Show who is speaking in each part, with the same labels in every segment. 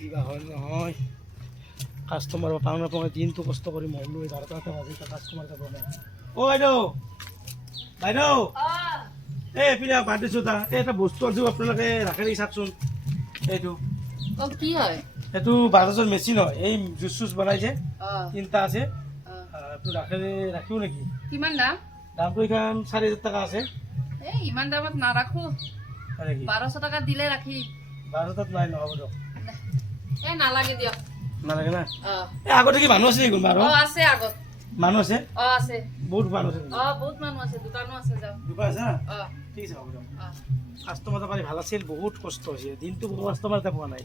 Speaker 1: কিবা হয় নহয় কাষ্টমাৰ পাওঁ নাপাওঁ দিনটো কষ্ট কৰি মৰিলো এঘাৰটা এটা বাজি কাষ্টমাৰ যাব নাই অ' বাইদেউ বাইদেউ এই এইপিনে বাদ দিছোঁ তা। এই এটা বস্তু আনিছোঁ আপোনালোকে ৰাখে নেকি চাওকচোন এইটো।
Speaker 2: কি হয়?
Speaker 1: এইটো বাজাজৰ মেচিন হয়। এই জুচ চুচ বনাইছে
Speaker 2: অ।
Speaker 1: তিনিটা আছে। ৰাখে ৰাখিব নেকি?
Speaker 2: কিমান দাম?
Speaker 1: দামটো এইখন চাৰি হাজাৰ টকা আছে।
Speaker 2: এই ইমান দামত নাৰাখো। বাৰশ টকা দিলে ৰাখি।
Speaker 1: বাৰ হাজাৰত নাই নহ'ব দিয়ক।
Speaker 2: এই নালাগে দিয়ক।
Speaker 1: নালাগে না?
Speaker 2: অ।
Speaker 1: আগতে কি মানুহ আছে কোনোবা আৰু?
Speaker 2: আছে আগত।
Speaker 1: মানুহ আছে?
Speaker 2: অ আছে।
Speaker 1: বহুত মানুহ আছে
Speaker 2: অ বহুত মানুহ আছে দোকানো আছে যাওক।
Speaker 1: দোকান আছে না?
Speaker 2: অ।
Speaker 1: ঠিক আছে হ'ব দিয়ক। কাষ্টমাৰ পাৰি ভালো আছিল বহুত কষ্ট হৈছে দিনটো কাষ্টমাৰ এটা পোৱা নাই।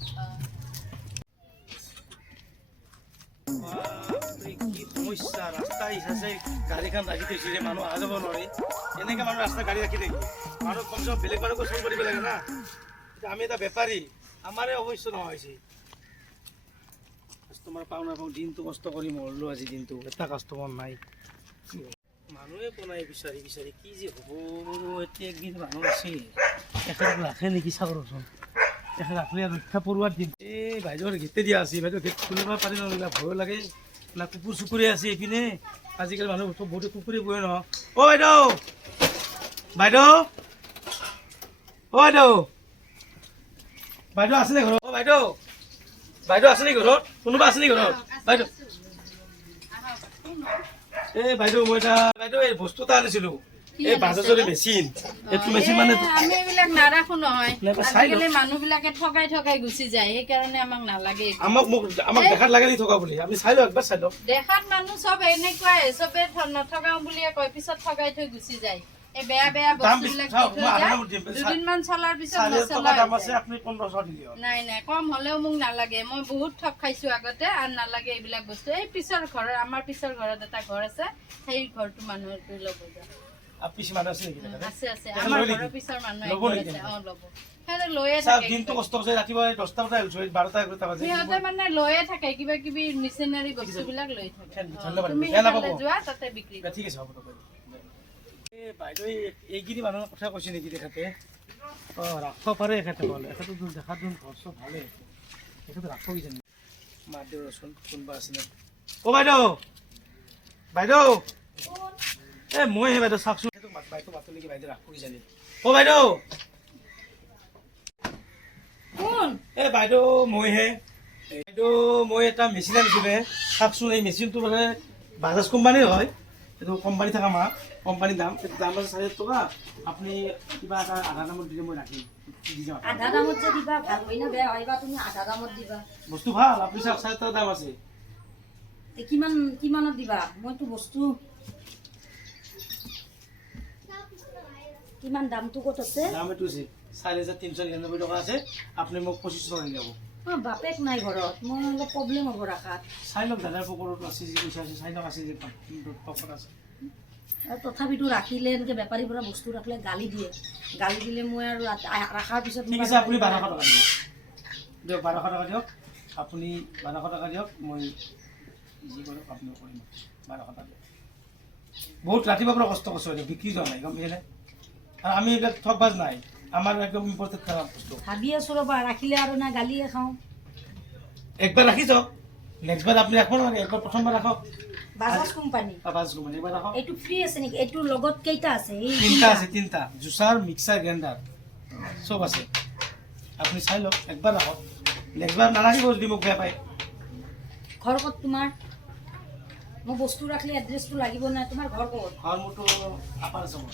Speaker 1: কি সমস্যা ৰাস্তা হিচাপে গাড়ীখন ৰাখি থৈছে যে মানুহ অহা যাব নোৱাৰি। এনেকৈ মানুহ ৰাস্তা গাড়ী ৰাখি মানুহ কমচে কম বেলেগ মানুহকো চোন কৰিব লাগে না। এতিয়া আমি এটা বেপাৰী আমাৰে অৱশ্য নোহোৱা হৈছে। কাষ্টমাৰ পাওঁ নাপাওঁ দিনটো কষ্ট কৰি মৰিলোঁ আজি দিনটো এটা কাষ্টমাৰ নাই। মানুহে পোৱা নাই বিচাৰি বিচাৰি কি যে হ'ব? এতিয়া একদিন মানুহ আছে এখেত ৰাখে নেকি চাবচোন এখেত ৰাখলে ৰক্ষা পৰোৱাৰ দিন। এই বাইদেউৰ গেটে দিয়া আছে বাইদেউ গেট খুলিব পাৰি নহ'লে ভয় লাগে। না কুকুৰ চুকুৰে আছে এইপিনে। আজিকালি মানুহ বহুতে কুকুৰে বহে নহয় অ বাইদেউ! বাইদেউ! অ বাইদেউ! বাইদেউ আছেনে ঘৰত? অ বাইদেউ! বাইদেউ আছে নেকি ঘৰত? কোনোবা আছে নেকি ঘৰত? বাইদেউ। এই বাইদেউ মই এটা বাইদেউ এই বস্তু এটা আনিছিলো। এই বাজাজৰ মেচিন। এইটো মেচিন মানে
Speaker 2: আমি এইবিলাক নাৰাখো নহয়। আজিকালি মানুহ বিলাকে ঠগাই ঠগাই গুচি যায় সেইকাৰণে আমাক নালাগে।
Speaker 1: আমাক মোক আমাক দেখাত লাগে নেকি থকা বুলি? আপুনি চাই লওক একবাৰ চাই লওক
Speaker 2: দেখাত মানুহ চব এনেকুৱাই চবে নঠগাও বুলিয়ে কয় পিছত ঠগাই থৈ গুচি যায়। নাই নাই কম হ'লেও মোক নালাগে। মই বহুত ঠগ খাইছো আগতে আৰু নালাগে এইবিলাক বস্তু। এই পিছৰ ঘৰৰ আমাৰ পিছৰ ঘৰত এটা ঘৰ আছে সেই ঘৰটো মানুহে ল'ব সিহঁতে মানে।
Speaker 1: ঠিক আছে বাইদেউ এই- এইখিনি মানুহৰ কথা কৈছে নেকি তেখেতে? অঁ ৰাখিব পাৰে এখেতে ক'লে এখেতে দেখাত দেখোন ঘৰ চব ভালে ৰাখিব কিজানি মাত দিওঁ ৰচোন কোনোবা আছিলে? অ' বাইদেউ! বাইদেউ! এ মই বাইদেউ চাওকচোন। সেইটো মাত বাইদেউ মাতো নেকি বাইদেউ ৰাখো কিজানি অ' বাইদেউ!
Speaker 2: কোন?
Speaker 1: এ বাইদেউ মইহে বাইদেউ মই এটা মেচিন আনিছিলোঁ চাওকচোন এই মেচিনটো মানে বাজাজ কোম্পানীৰ হয়। এইটো কোম্পানী থকা মাল কোম্পানীৰ দাম দাম আছে হাজাৰ টকা আপুনি কিবা এটা আধা দামত দিলে মই ৰাখিম
Speaker 3: আধা দামত যে দিবা ভালো হয় না বেয়া হয় বা তুমি আধা দামত দিবা।
Speaker 1: বস্তু ভালো আপুনি চাওক চাৰি হাজাৰ দাম আছে।
Speaker 3: কিমান কিমানত দিবা? মইতো বস্তু কিমান দামটো ক'ত আছে?
Speaker 1: দাম এইটো আছে চাৰি হাজাৰ তিনিশ নিৰান্নব্বৈ টকা আছে আপুনি মোক পঁচিছশ টকা যাব
Speaker 3: অঁ বাপেক নাই ঘৰত মই অলপ প্ৰব্লেম হ'ব ৰাখাত।
Speaker 1: চাই লওক দাদাৰ পকৰত আছে যি পইচা আছে চাই লওক আছে যে পকৰত আছে।
Speaker 3: তথাপিতো ৰাখিলে এনেকৈ বেপাৰীৰ পৰা বস্তু ৰাখিলে গালি দিয়ে। গালি দিলে মই আৰু ৰাখাৰ পিছত
Speaker 1: ঠিক আছে আপুনি বাৰশ টকা দিয়ক। দিয়ক বাৰশ টকা দিয়ক। আপুনি বাৰশ টকা দিয়ক মই যি কৰোঁ আপুনি কৰিম। বাৰশ টকা দিয়ক। বহুত ৰাতিপুৱাৰ পৰা কষ্ট কৰিছোঁ বিক্ৰী যোৱা নাই গম পাইছেনে? আৰু আমি এইবিলাক ঠগবাজ নাই। আমাৰ একদম ইম্পৰ্টেণ্ট খাৰাপ বস্তু।
Speaker 3: ভাবি আছোঁ ৰ'বা ৰাখিলে আৰু না গালিয়ে খাওঁ।
Speaker 1: একবাৰ ৰাখি যাওক নেক্সটবাৰ আপুনি ৰাখক নালাগে একবাৰ প্ৰথমবাৰ ৰাখক।
Speaker 3: বাজাজ কোম্পানী
Speaker 1: পাঁচ মানে একবাৰ ৰাখক।
Speaker 3: এইটো ফ্ৰী আছে নেকি? এইটোৰ লগত কেইটা আছে? এই
Speaker 1: তিনিটা আছে তিনিটা। Juicer mixer grinder. চব আছে। আপুনি চাই লওক একবাৰ ৰাখক। নেক্সটবাৰ নাৰাখিব যদি মোক বেয়া পায়।
Speaker 3: ঘৰ ক'ত তোমাৰ? মই বস্তু ৰাখিলে এড্ৰেছটো লাগিব নাই তোমাৰ ঘৰ ক'ত?
Speaker 1: ঘৰ মোৰতো আপাৰ আছামত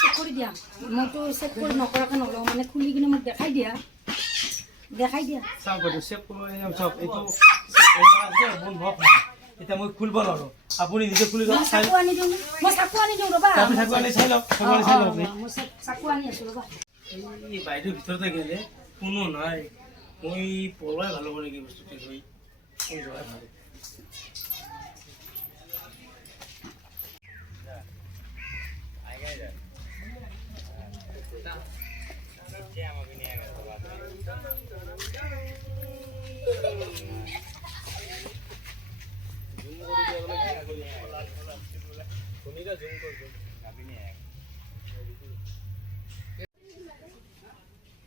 Speaker 3: চেক কৰি দিয়া। কৰি মইতো চেক কৰি নকৰাকৈ নলওঁ মানে খুলি কিনে মোক দেখাই দিয়া। দেখাই দিয়া।
Speaker 1: চাওক বাইদেউ চেক যাম চাওক এইটো এতিয়া মই খুলিব নোৱাৰোঁ। আপুনি নিজে খুলি লওক চাই
Speaker 3: চাকু আনি দিওঁ মই চাকু আনি দিওঁ ৰ'বা।
Speaker 1: চাকু আনি চাই লওক চাকু আনি চাই লওক।
Speaker 3: মই চাকু আনি আছোঁ ৰ'বা।
Speaker 1: এই বাইদেউ ভিতৰতে গেলে কোনো নাই। মই পলাই ভালো হ'ব নেকি বস্তুটো থৈ মই যোৱাই ভালো।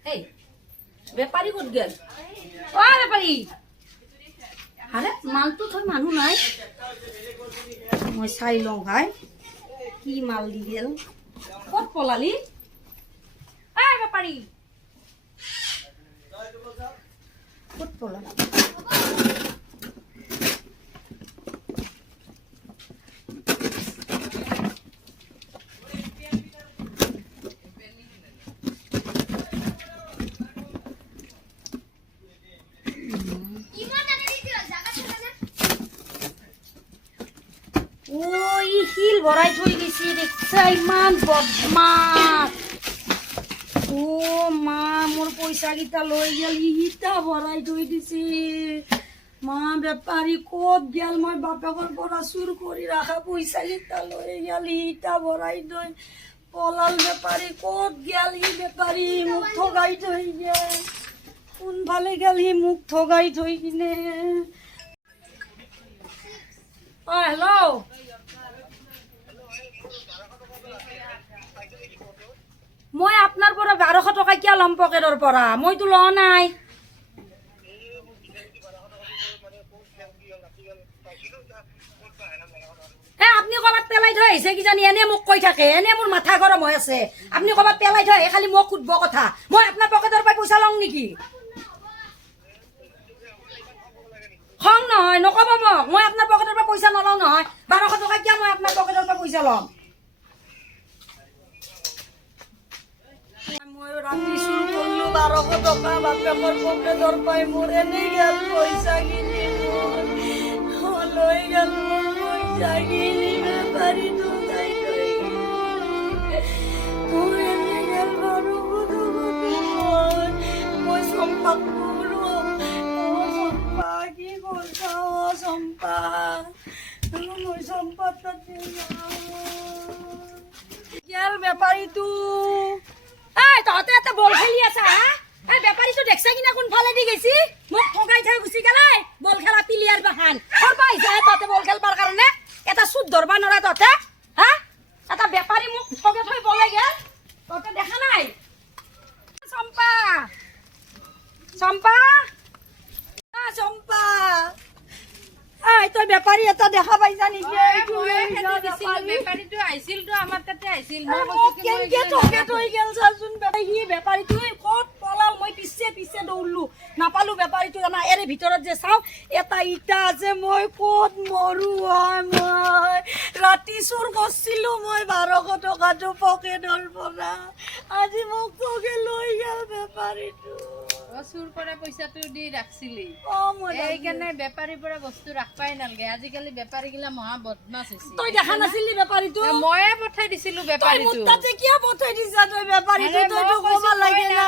Speaker 3: এই বেপাৰী ক'ত গেল? অ বেপাৰী আৰে মালটো থৈ মানুহ নাই। মই চাই লওঁ ভাই। কি মাল দি গেল? ক'ত পলালি? এই বেপাৰী ক'ত পলালি ও ই শিল ভৰাই থৈ দিছে দেখছা ইমান বদমাছ ও মা মোৰ পইচাকেইটা লৈ গেল, ইটা ভৰাই থৈ দিছে। মা বেপাৰী ক'ত গেল, মই বাপেকৰ পৰা চুৰ কৰি ৰখা পইচাকেইটা লৈ গেল, ইটা ভৰাই থৈ পলাল বেপাৰী ক'ত গেল, ই বেপাৰী মোক ঠগাই থৈ গেল কোনফালে গেল সি মোক ঠগাই থৈ কিনে। অ, হেল্ল' মই আপোনাৰ পৰা বাৰশ টকা কিয় ল'ম পকেটৰ পৰা? মইতো লোৱা নাই। এ আপুনি ক'ৰবাত পেলাই থৈ আহিছে কিজানি? এনে মোক কৈ থাকে। এনে মোৰ মাথা গৰম হৈ আছে। আপুনি ক'ৰবাত পেলাই থৈ আহি খালি মোক সুধিব কথা। মই আপোনাৰ পকেটৰ পৰা পইচা লওঁ নেকি? খং নহয় নক'ব মোক। মই আপোনাৰ পকেটৰ পৰা পইচা নলওঁ নহয়। বাৰশ টকা কিয় মই আপোনাৰ পকেটৰ পৰা পইচা ল'ম? মই ৰাতি চুৰ কৰিলো বাৰশ টকা বাপেকৰ পকেটৰ পাই মোৰ এনেই গেল পইচাখিনি মোৰ লৈ গেল বেপাৰীটো যাই লৈ গেল। মোৰ এনেই গেল মই চম্পাক কলো অ চম্পা কি কৰিছা অ চম্পা মই এটা বল খেলি আছা হা এই বেপাৰীটো দেখছা কিনা কোনফালে দি গেছি মোক ঠগাই থৈ গুচি গেল এই বল খেলা প্লেয়াৰ বাহান কৰবা আহিছা হে তহঁতে বল খেলবাৰ কাৰণে এটা চুট ধৰবা নৰা তহঁতে হা এটা বেপাৰী মোক ঠগে থৈ বলে গেল তহঁতে দেখা নাই চম্পা চম্পা আ, চম্পা তই বেপাৰী এটা দেখা এইটো এই
Speaker 2: খেদি
Speaker 3: যা
Speaker 2: আমাৰ তাতে আহিছিল মই
Speaker 3: আরে
Speaker 2: কৈছো কি মই
Speaker 3: কেনকে গেল সি বেপাৰীটো ক'ত পলাল? মই পিছে পিছে দৌৰলো। নাপালো বেপাৰীটো জানা এৰে ভিতৰত যে চাওঁ এটা ইটা আছে মই ক'ত মৰো হয় মই। ৰাতি চুৰ কৰিছিলো মই বাৰশ টকাটো পকেটৰ পৰা। আজি মোক ঠগে লৈ গেল বেপাৰীটো।
Speaker 2: চুৰ কৰা পইচাটো দি ৰাখছিলি। সেইকাৰণে বেপাৰীৰ পৰা বস্তু ৰাখবাই নালাগে। আজিকালি বেপাৰী গিলা মহা বদমাছ হৈছে।
Speaker 3: তই দেখা নাছিলি বেপাৰীটো?
Speaker 2: ময়ে পঠাই দিছিলো বেপাৰীটো।
Speaker 3: তাতে কিয় পঠাই দিছা তই বেপাৰীটো? তইতো ক'ব লাগে না।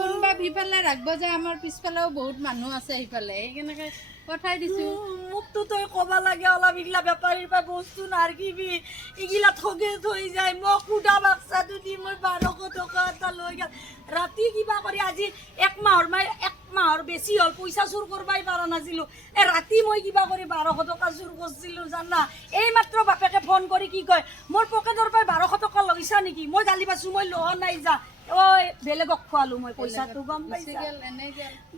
Speaker 2: কোনোবা সিফালে ৰাখব যে আমাৰ পিছফালেও বহুত মানুহ আছে সিফালে সেইকাৰণে পঠাই দিছো।
Speaker 3: মোকতো তই ক'ব লাগে অলপ এইগিলা বেপাৰীৰ পৰা বস্তু নাৰকিবি এইগিলা ঠগে থৈ যায় মোক হ'ল পইচা চুৰ কৰবাই পৰা নাছিলো। এ ৰাতি মই কিবা কৰি বাৰশ টকা চুৰ কৰিছিলো জানা? এই মাত্ৰ বাপেকে ফোন কৰি কি কয় মোৰ পকেটৰ পৰা বাৰশ টকা লৈছা নেকি? মই গালি পাইছো মই লোৱা নাই যা। ঐ বেলেগক খোৱালো মই পইচাটো গম পাইছা?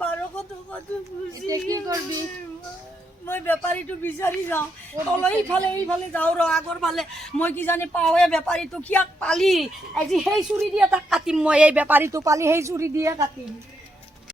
Speaker 3: বাৰশ টকাটো? মই বেপাৰীটো বিচাৰি যাওঁ। তলৈ ইফালে এইফালে যাওঁ ৰ আগৰ ফালে। মই কিজানি পাওঁৱে বেপাৰীটো কিয়াক পালি? আজি সেই চুৰি দিয়ে তাক কাটিম মই এই বেপাৰীটো পালি সেই চুৰি দিয়ে কাটিম।